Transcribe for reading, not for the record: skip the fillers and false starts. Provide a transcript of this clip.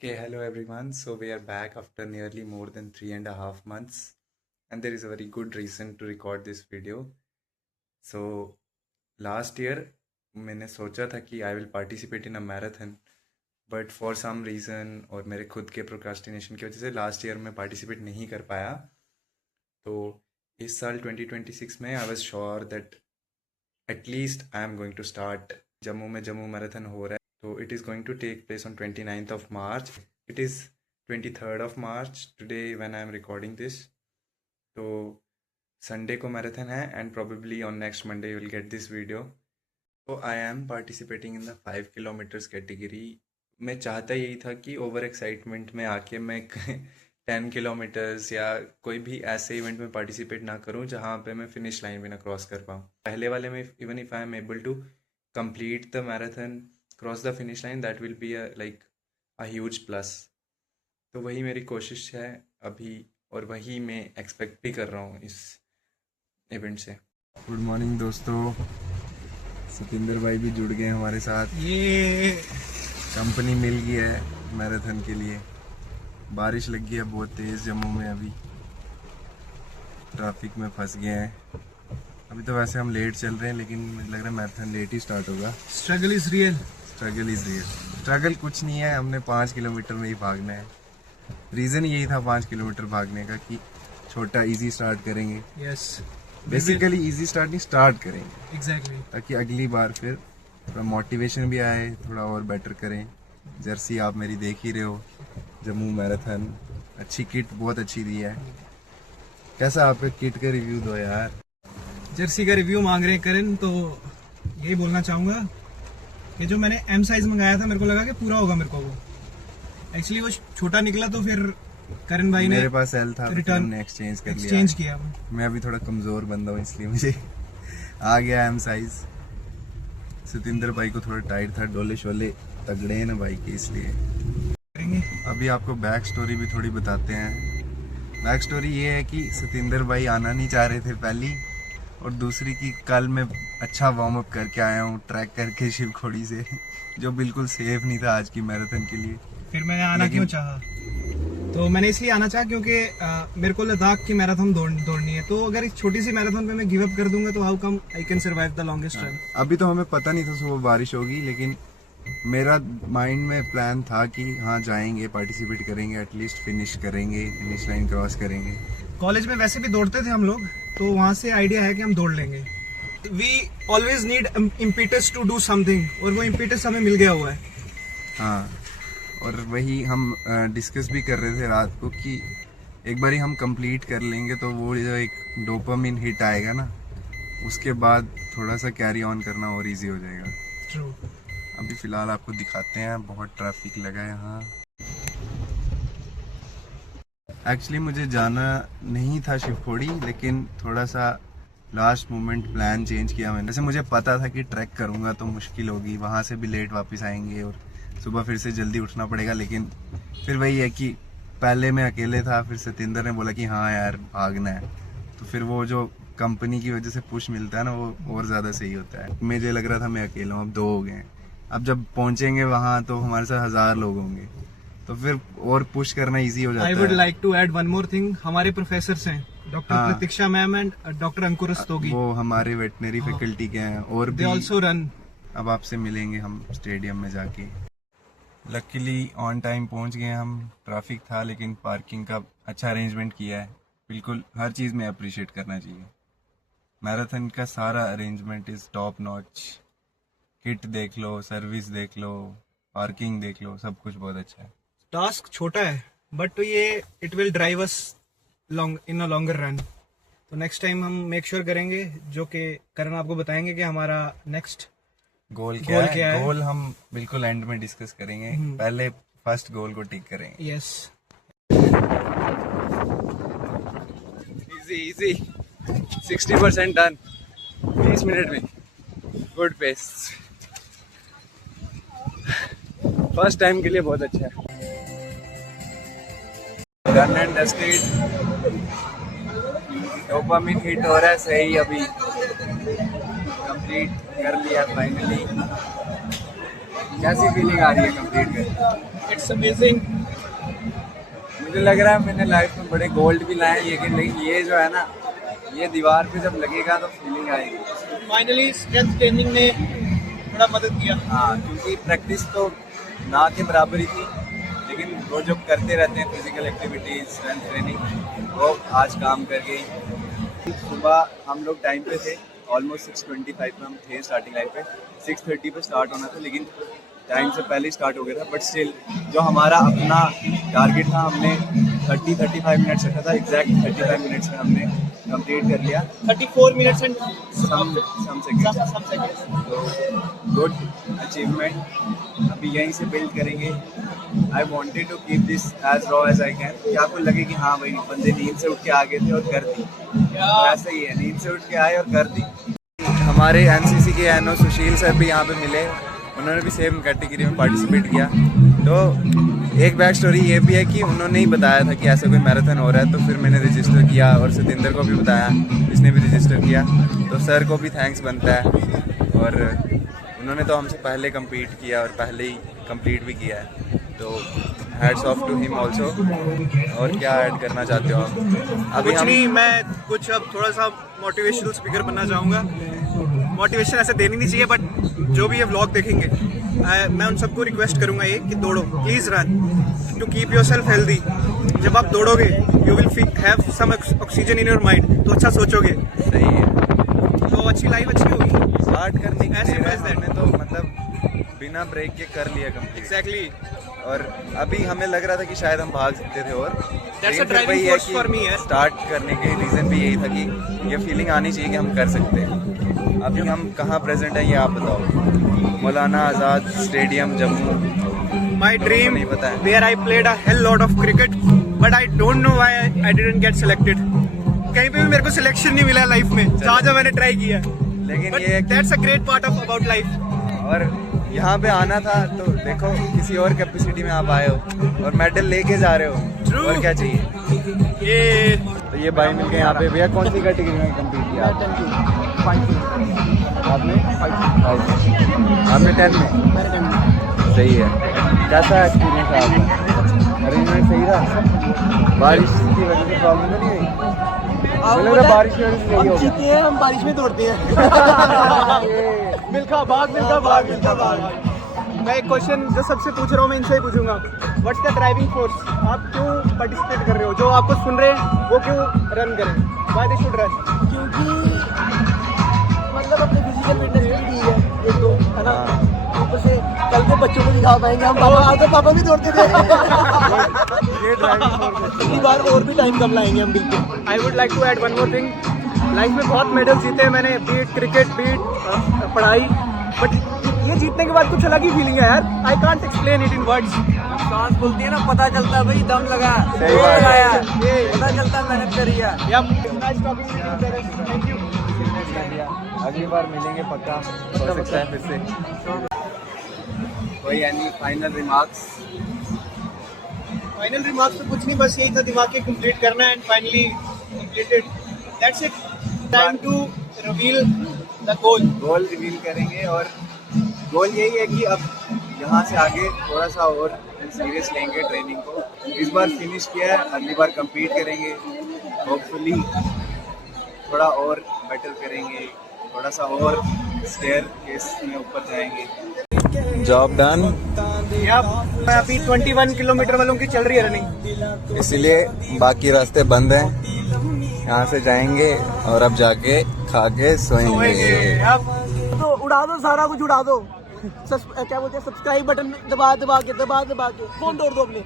Okay, hello everyone. So we are back after nearly more than 3.5 months, and there is a very good reason to record this video. So last year मैंने सोचा था कि I will participate in a marathon, but for some reason और मेरे खुद के procrastination की वजह से लास्ट ईयर मैं participate नहीं कर पाया. तो इस साल 2026 में I was sure that at least I am going to start. Jammu में जम्मू मैराथन हो रहा है. So it is going to take place on 29th of March. It is 23rd of March today when I am recording this. So Sunday को marathon है and probably on next Monday you will get this video. So I am participating in the 5 kilometers category. मैं चाहता यही था कि over excitement में आके मैं 10 किलोमीटर्स या कोई भी ऐसे इवेंट में पार्टिसिपेट ना करूं जहां पे मैं फिनिश लाइन भी ना क्रॉस कर पाऊं. पहले वाले में even if I am able to complete the marathon, cross the finish line, that will be a huge plus. तो वही मेरी कोशिश है अभी और वही मैं एक्सपेक्ट भी कर रहा हूँ इस इवेंट से. गुड मॉर्निंग दोस्तों, सतिंदर भाई भी जुड़ गए हमारे साथ. ये कंपनी मिल गई है मैराथन के लिए. बारिश लग गई है बहुत तेज़ जम्मू में, अभी ट्रैफिक में फंस गए हैं. अभी तो वैसे हम लेट चल रहे हैं लेकिन मुझे लग रहा है मैराथन लेट ही स्टार्ट होगा. Struggle is real. स्ट्रगल कुछ नहीं है, हमने 5 किलोमीटर में ही भागना है. रीज़न यही था 5 किलोमीटर भागने का कि छोटा इजी स्टार्ट करेंगे. यस, बेसिकली इजी स्टार्ट नहीं, स्टार्ट करेंगे एग्जैक्टली, ताकि अगली बार फिर थोड़ा मोटिवेशन भी आए, थोड़ा और बेटर करें. जर्सी आप मेरी देख ही रहे हो, जम्मू मैराथन. अच्छी किट, बहुत अच्छी दी है. कैसा आपका किट का रिव्यू दो यार. जर्सी का रिव्यू मांग रहे हैं करण, तो यही बोलना चाहूँगा कि जो मैंने एम साइज मंगाया था मेरे को लगा कि पूरा होगा मेरे को. वो एक्चुअली वो छोटा निकला, तो फिर करण भाई ने, मेरे पास एल था, रिटर्न हमने एक्सचेंज किया. मैं अभी थोड़ा कमज़ोर बंदा हूँ इसलिए मुझे आ गया एम साइज. सतिंदर भाई को थोड़ा टाइट था, डोले शोले तगड़े हैं ना भाई के, इसलिए. अभी आपको बैक स्टोरी भी थोड़ी बताते हैं. बैक स्टोरी ये है कि सतिंदर भाई आना नहीं चाह रहे थे पहली, और दूसरी की कल मैं अच्छा वार्म अप करके आया हूँ ट्रैक करके शिवखोड़ी से जो बिल्कुल सेफ नहीं था आज की मैराथन के लिए. फिर मैंने आना क्यों चाहा, तो मैंने इसलिए आना चाहा क्योंकि मेरे को लद्दाख की मैराथन दौड़नी है. तो अगर एक छोटी सी मैराथन पे मैं गिव अप कर दूंगा तो how come I can survive the longest run. अभी तो हमें पता नहीं था सुबह बारिश होगी, लेकिन मेरा माइंड में प्लान था कि हाँ जाएंगे, पार्टिसिपेट करेंगे, एटलीस्ट फिनिश करेंगे, फिनिश लाइन क्रॉस करेंगे. कॉलेज में वैसे भी दौड़ते थे हम लोग, तो वहाँ से आइडिया है कि हम दौड़ लेंगे. We always need impetus to do something, और वो इम्पीटस हमें मिल गया हुआ है. हाँ, और वही हम डिस्कस भी कर रहे थे रात को कि एक बारी हम कंप्लीट कर लेंगे तो वो जो एक डोपामिन हिट आएगा ना, उसके बाद थोड़ा सा कैरी ऑन करना और इजी हो जाएगा. ट्रू. अभी फ़िलहाल आपको दिखाते हैं, बहुत ट्रैफिक लगा है यहाँ. एक्चुअली मुझे जाना नहीं था शिवखोड़ी, लेकिन थोड़ा सा लास्ट मोमेंट प्लान चेंज किया मैंने. जैसे मुझे पता था कि ट्रैक करूँगा तो मुश्किल होगी, वहाँ से भी लेट वापस आएंगे और सुबह फिर से जल्दी उठना पड़ेगा. लेकिन फिर वही है कि पहले मैं अकेले था, फिर सतिंदर ने बोला कि हाँ यार भागना है, तो फिर वो जो कंपनी की वजह से पुश मिलता है ना, वो और ज़्यादा सही होता है. मुझे लग रहा था मैं अकेला हूँ, अब 2 हो गए हैं. अब जब पहुँचेंगे वहाँ तो हमारे साथ 1000 लोग होंगे, तो फिर और पुश करना इजी हो जाता है. I would like to add one more thing. हमारे प्रोफेसर्स हैं doctor Pratiksha ma'am and doctor Ankur Rastogi. वो हमारे वेटनरी फैकल्टी के हैं, और दे आल्सो रन. अब आपसे मिलेंगे हम स्टेडियम में जाके. लकीली ऑन टाइम पहुंच गए हम. ट्रैफिक था लेकिन पार्किंग का अच्छा अरेंजमेंट किया है. बिल्कुल हर चीज़ में अप्रिशिएट करना चाहिए. मैराथन का सारा arrangement is top notch. Kit देख लो, सर्विस देख लो, पार्किंग देख लो, सब कुछ बहुत अच्छा है. टास्क छोटा है बट ये it will drive us long in a longer run. तो नेक्स्ट टाइम हम मेक श्योर करेंगे, जो कि करण आपको बताएंगे कि हमारा नेक्स्ट गोल क्या है. गोल हम बिल्कुल एंड में डिस्कस करेंगे. पहले फर्स्ट गोल को टिक करेंगे. यस. इजी 60% डन 20 मिनट में. Good pace. फर्स्ट टाइम के लिए बहुत अच्छा है. Done and dusted. Dopamine hit हो रहा है सही. अभी कंप्लीट कर लिया फाइनली. कैसी फीलिंग आ रही है कंप्लीट करके? It's amazing. मुझे लग रहा है मैंने लाइफ में बड़े गोल्ड भी लाए हैं, लेकिन ये जो है ना, ये दीवार पे जब लगेगा तो फीलिंग आएगी। फाइनली स्ट्रेंथ ट्रेनिंग ने थोड़ा मदद किया। हाँ, क्योंकि प्रैक्टिस तो ना के बराबर ही थी, लेकिन वो जो करते रहते हैं फिजिकल एक्टिविटीज, स्ट्रेंथ ट्रेनिंग, वो आज काम कर गई। सुबह हम लोग टाइम पे थे, ऑलमोस्ट 6:25 में हम थे स्टार्टिंग लाइन पे। 6:30 पे स्टार्ट होना था, लेकिन टाइम से पहले स्टार्ट हो गया था। बट स्टिल जो हमारा अपना टारगेट था, हमने 30-35 मिनट्स रखा था, एग्जैक्ट 35 मिनट्स में हमने कंप्लीट कर लिया। 34 मिनट्स एंड सम सेकंड्स। तो गुड अचीवमेंट। अभी यहीं से बिल्ड करेंगे। I wanted to keep this as raw as I can, कि आपको लगे कि हाँ भाई बंदे नींद से उठ के आ गए थे और कर दी। तो ऐसा ही है, नींद से उठ के आए और कर दी। हमारे एनसीसी के एनओ सुशील सर भी यहाँ पे मिले, उन्होंने भी सेम कैटेगरी में पार्टिसिपेट किया। तो एक बैक स्टोरी ये भी है कि उन्होंने ही बताया था कि ऐसा कोई मैराथन हो रहा है, तो फिर मैंने रजिस्टर किया और सतिंदर को भी बताया, इसने भी रजिस्टर किया। तो सर को भी थैंक्स बनता है, और उन्होंने तो हमसे पहले compete किया और पहले ही कंप्लीट भी किया है। तो hats off to him also. और क्या ऐड करना चाहते हो आप? अभी कुछ नहीं, मैं कुछ अब थोड़ा सा मोटिवेशनल स्पीकर बनना चाहूँगा। मोटिवेशन ऐसे देनी नहीं चाहिए, बट जो भी ये व्लॉग देखेंगे मैं उन सबको रिक्वेस्ट करूँगा ये कि दौड़ो, please run to keep yourself healthy. जब आप दौड़ोगे you will have some oxygen in your mind, तो अच्छा सोचोगे, सही है, तो अच्छी लाइफ अच्छी होगी। स्टार्ट करने के ऐसे लिए बस हमने तो मतलब बिना ब्रेक के कर लिया कंप्लीट। एग्जैक्टली। और अभी हमें लग रहा था कि शायद हम भाग सकते थे, और That's a driving force for me, यार। स्टार्ट करने के रीज़न भी यही था कि ये फीलिंग आनी चाहिए कि हम कर सकते हैं। अभी हम कहाँ प्रेजेंट हैं ये आप बताओ? मौलाना आज़ाद स्टेडियम जम्मू। My dream नहीं पता है। where I played a hell lot of cricket, but I don't know why I didn't get selected. कहीं पे भी मेरे को सिलेक्शन नहीं मिला लाइफ में, जहाँ मैंने ट्राई किया। लेकिन But ये that's a great part of about life. और यहाँ पे आना था, तो देखो किसी और कैपेसिटी में आप आए हो और मेडल लेके जा रहे हो। True. और क्या चाहिए? ये तो ये भाई मिल गए यहाँ पे। भैया कौन सी कैटेगरी में कंप्लीट किया आपने? आपने 10 में? सही है। कैसा एक्सपीरियंस है आपका? अरेंजमेंट सही रहा? बारिश की वजह से प्रॉब्लम नहीं हुई? मुझे लगा बारिश की वजह से सही हो गया। जीते हैं हम, बारिश में दौड़ते हैं। मिल्खा भाग, मिल्खा भाग, मिल्खा भाग। मैं एक क्वेश्चन जो सबसे पूछ रहा हूँ, मैं इनसे ही पूछूंगा। What's the driving force? आप क्यों पार्टिसिपेट कर रहे हो? जो आपको सुन रहे हैं वो क्यों रन करें? Why they should run? क्योंकि मतलब अपनी फिजिकल फिटनेस भी ठीक है, एक तो है ना। ऊपर से कल के बच्चों को दिखा पाएंगे हम। पापा भी दौड़ते थे। ये ड्राइविंग फोर्स है। इसी बार और भी टाइम कम लाएंगे हम बिल्कुल। I would like to add one more thing. Life में बहुत मेडल जीते हैं मैंने, बीट क्रिकेट, बीट पढ़ाई, बट ये जीतने के बाद कुछ अलग ही फीलिंग है यार। I can't explain it in words. सांस बोलती है ना, पता चलता है भाई दम लगा, सही बात है। लगाया, पता चलता है मेहनत करी है। Thank you. अगली बार मिलेंगे पक्का, हो सकता है फिर से। कोई यानी फाइनल रिमार्क्स? फाइनल रिमार्क्स तो कुछ नहीं, बस यही था, दिमाग के कंप्लीट करना है and finally completed. That's it. Time to reveal the goal. Goal reveal करेंगे, और गोल यही है कि अब यहाँ से आगे थोड़ा सा और सीरियस लेंगे ट्रेनिंग को। इस बार फिनिश किया है, अगली बार compete करेंगे, होपफुली थोड़ा और बेटर करेंगे, थोड़ा सा और स्टेयर केस में ऊपर जाएंगे। Job done. मैं अभी 21 किलोमीटर वालों की चल रही है रनिंग, इसीलिए बाकी रास्ते बंद हैं। यहाँ से जाएंगे और अब जाके खा के सोएंगे। अब तो उड़ा दो, सारा कुछ उड़ा दो। क्या बोलते हैं, सब्सक्राइब बटन दबा दबा के फोन तोड़ दो अपने।